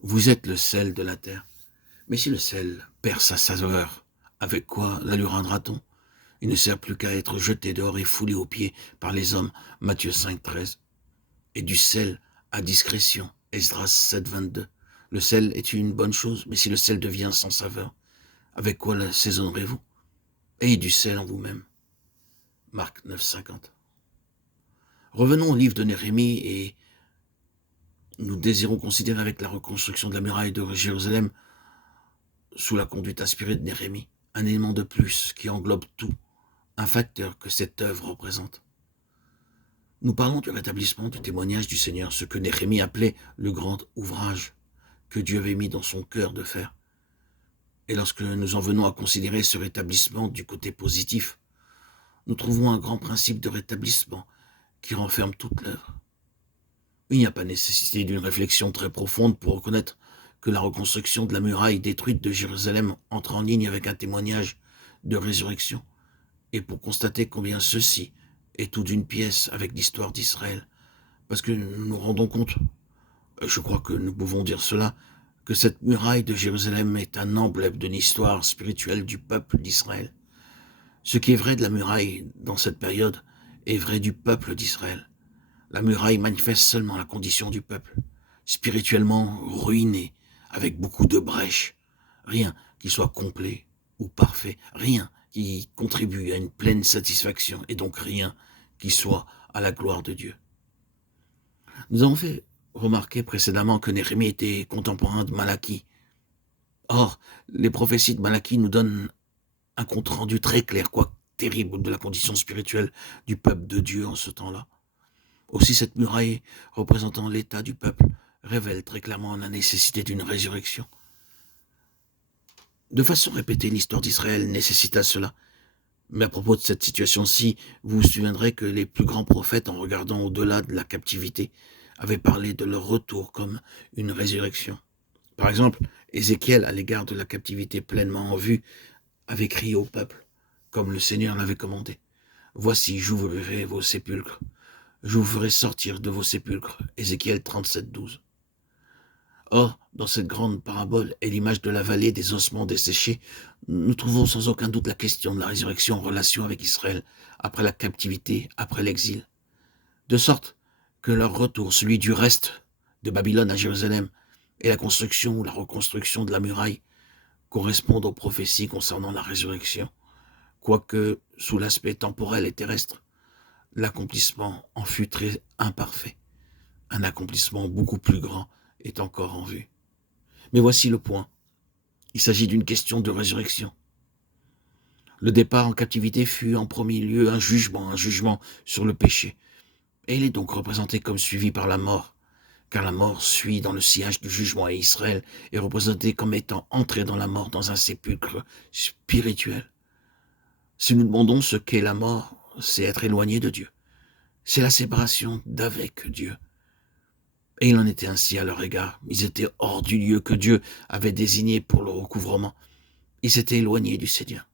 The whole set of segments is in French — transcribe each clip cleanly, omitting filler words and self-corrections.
Vous êtes le sel de la terre. Mais si le sel perd sa saveur, avec quoi la lui rendra-t-on? Il ne sert plus qu'à être jeté dehors et foulé aux pieds par les hommes. Matthieu 5, 13. Et du sel à discrétion. Esdras 7, 22. Le sel est une bonne chose, mais si le sel devient sans saveur, avec quoi l'assaisonnerez-vous? Ayez du sel en vous-même. Marc 9, 50. Revenons au livre de Néhémie et nous désirons considérer avec la reconstruction de la muraille de Jérusalem sous la conduite inspirée de Néhémie, un élément de plus qui englobe tout, un facteur que cette œuvre représente. Nous parlons du rétablissement du témoignage du Seigneur, ce que Néhémie appelait le grand ouvrage que Dieu avait mis dans son cœur de faire. Et lorsque nous en venons à considérer ce rétablissement du côté positif, nous trouvons un grand principe de rétablissement qui renferme toute l'œuvre. Il n'y a pas nécessité d'une réflexion très profonde pour reconnaître que la reconstruction de la muraille détruite de Jérusalem entre en ligne avec un témoignage de résurrection, et pour constater combien ceci est tout d'une pièce avec l'histoire d'Israël, parce que nous nous rendons compte, je crois que nous pouvons dire cela, que cette muraille de Jérusalem est un emblème de l'histoire spirituelle du peuple d'Israël. Ce qui est vrai de la muraille dans cette période est vrai du peuple d'Israël. La muraille manifeste seulement la condition du peuple, spirituellement ruiné, avec beaucoup de brèches. Rien qui soit complet ou parfait, rien qui contribue à une pleine satisfaction, et donc rien qui soit à la gloire de Dieu. Nous avons fait remarquer précédemment que Néhémie était contemporain de Malachie. Or, les prophéties de Malachie nous donnent un compte-rendu très clair, quoique terrible, de la condition spirituelle du peuple de Dieu en ce temps-là. Aussi, cette muraille représentant l'état du peuple révèle très clairement la nécessité d'une résurrection. De façon répétée, l'histoire d'Israël nécessita cela. Mais à propos de cette situation-ci, vous vous souviendrez que les plus grands prophètes, en regardant au-delà de la captivité, avaient parlé de leur retour comme une résurrection. Par exemple, Ézéchiel, à l'égard de la captivité pleinement en vue, avait crié au peuple, comme le Seigneur l'avait commandé. « Voici, j'ouvrirai vos sépulcres. Je vous ferai sortir de vos sépulcres. » Ézéchiel 37, 12. Or, dans cette grande parabole et l'image de la vallée des ossements desséchés, nous trouvons sans aucun doute la question de la résurrection en relation avec Israël, après la captivité, après l'exil. De sorte que leur retour, celui du reste de Babylone à Jérusalem, et la construction ou la reconstruction de la muraille, correspondent aux prophéties concernant la résurrection, quoique sous l'aspect temporel et terrestre, l'accomplissement en fut très imparfait. Un accomplissement beaucoup plus grand est encore en vue. Mais voici le point. Il s'agit d'une question de résurrection. Le départ en captivité fut en premier lieu un jugement sur le péché. Et il est donc représenté comme suivi par la mort, car la mort suit dans le sillage du jugement, et Israël est représenté comme étant entré dans la mort, dans un sépulcre spirituel. Si nous demandons ce qu'est la mort, c'est être éloigné de Dieu. C'est la séparation d'avec Dieu. Et il en était ainsi à leur égard. Ils étaient hors du lieu que Dieu avait désigné pour le recouvrement. Ils s'étaient éloignés du Seigneur.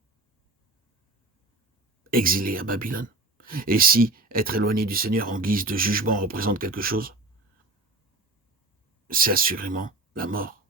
Exilés à Babylone. Et si être éloigné du Seigneur en guise de jugement représente quelque chose, c'est assurément la mort.